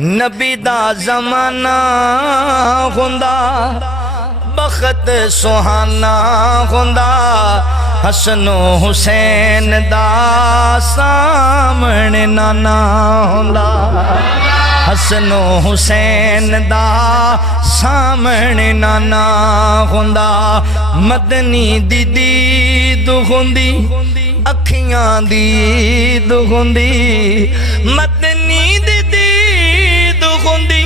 नबी दा ज़माना हुंदा बख़त सुहाना हुंदा हसनो हुसैन दा सामने नाना हुंदा हसनो हुसैन दा सामने नाना हुंदा मदनी दी दीद हुंदी अखियां दी ईद हुंदी मदनी दी दीद हुंदी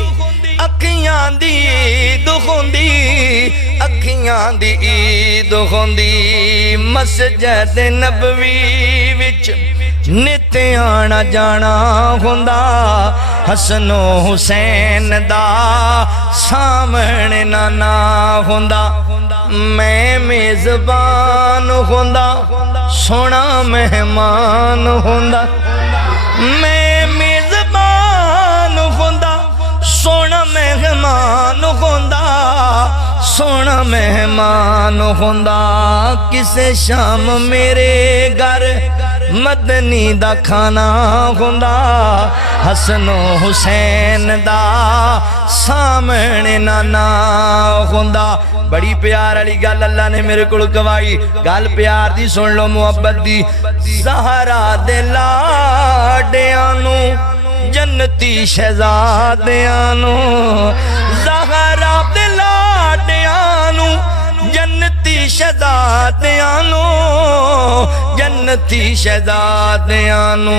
अखियां दी ईद हुंदी अखियां दी ईद हुंदी मस्जिद नबवी विच नित आना जाना हुंदा हसनो हुसैन दा सामने नाना हुंदा मैं मेज़बान हुंदा सोना मेहमान हुंदा मैं मेज़बान हुंदा सोना मेहमान हुंदा सोना मेहमान हुंदा किसे शाम मेरे घर मदनी दा खाना हुंदा हसनो हुसैन दा सामने नाना हुंदा। बड़ी प्यार वाली गल अल्लाह ने मेरे को कवाई गल प्यार दी सुन लो मुहब्बत दी ज़हरा दे लाडियां नू जन्नती शहज़ादियां नू ज़हरा दे लाडियां नू जन्नती शहज़ादियां नू जन्नती शहज़ादियां नू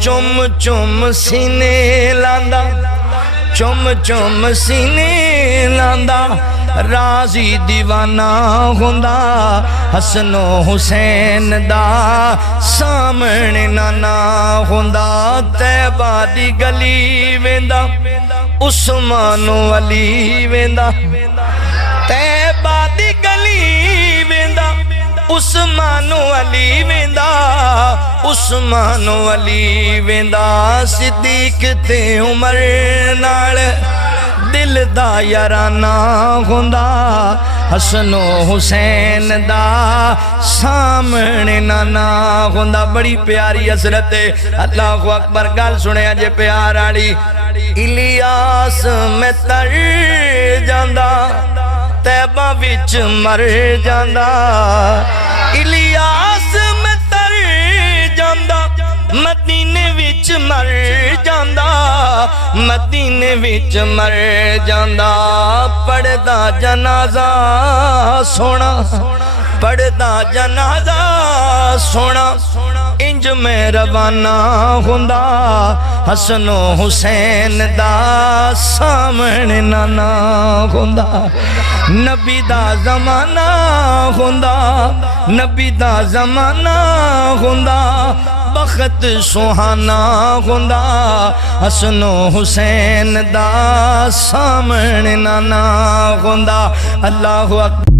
चुम चुम सीने लांदा चुम चुम सीने लांदा राजी दीवाना हुंदा हसनो हुसैन दा सामने नाना हुंदा तैबा दी गली वेंदा उस्मानो अली वेंदा तैबा दी गली वेंदा उस्मानो अली वेंदा उस्मानो अली वेंदा सिद्दीक ते उमर नाल दिल दा याराना हुंदा हसनो हुसैन दा सामने नाना हुंदा। बड़ी प्यारी हसरत अल्लाहु अकबर गल सुने जे प्यार वाली इलियास मैं तर जांदा तैबा विच मर जांदा इलियास मैं तर जांदा मदीने विच मर जांदा मदीने विच मर जांदा पढ़दा जनाजा सोना पढ़दा जनाजा सोना इंज में रवाना हुंदा हसनो हुसैन दा सामने नाना हुंदा नबी दा ज़माना हुंदा नबी दा ज़माना हुंदा बख़त सुहाना हुंदा हसनो हुसैन दा सामने नाना हुंदा। अल्लाहु अकबर।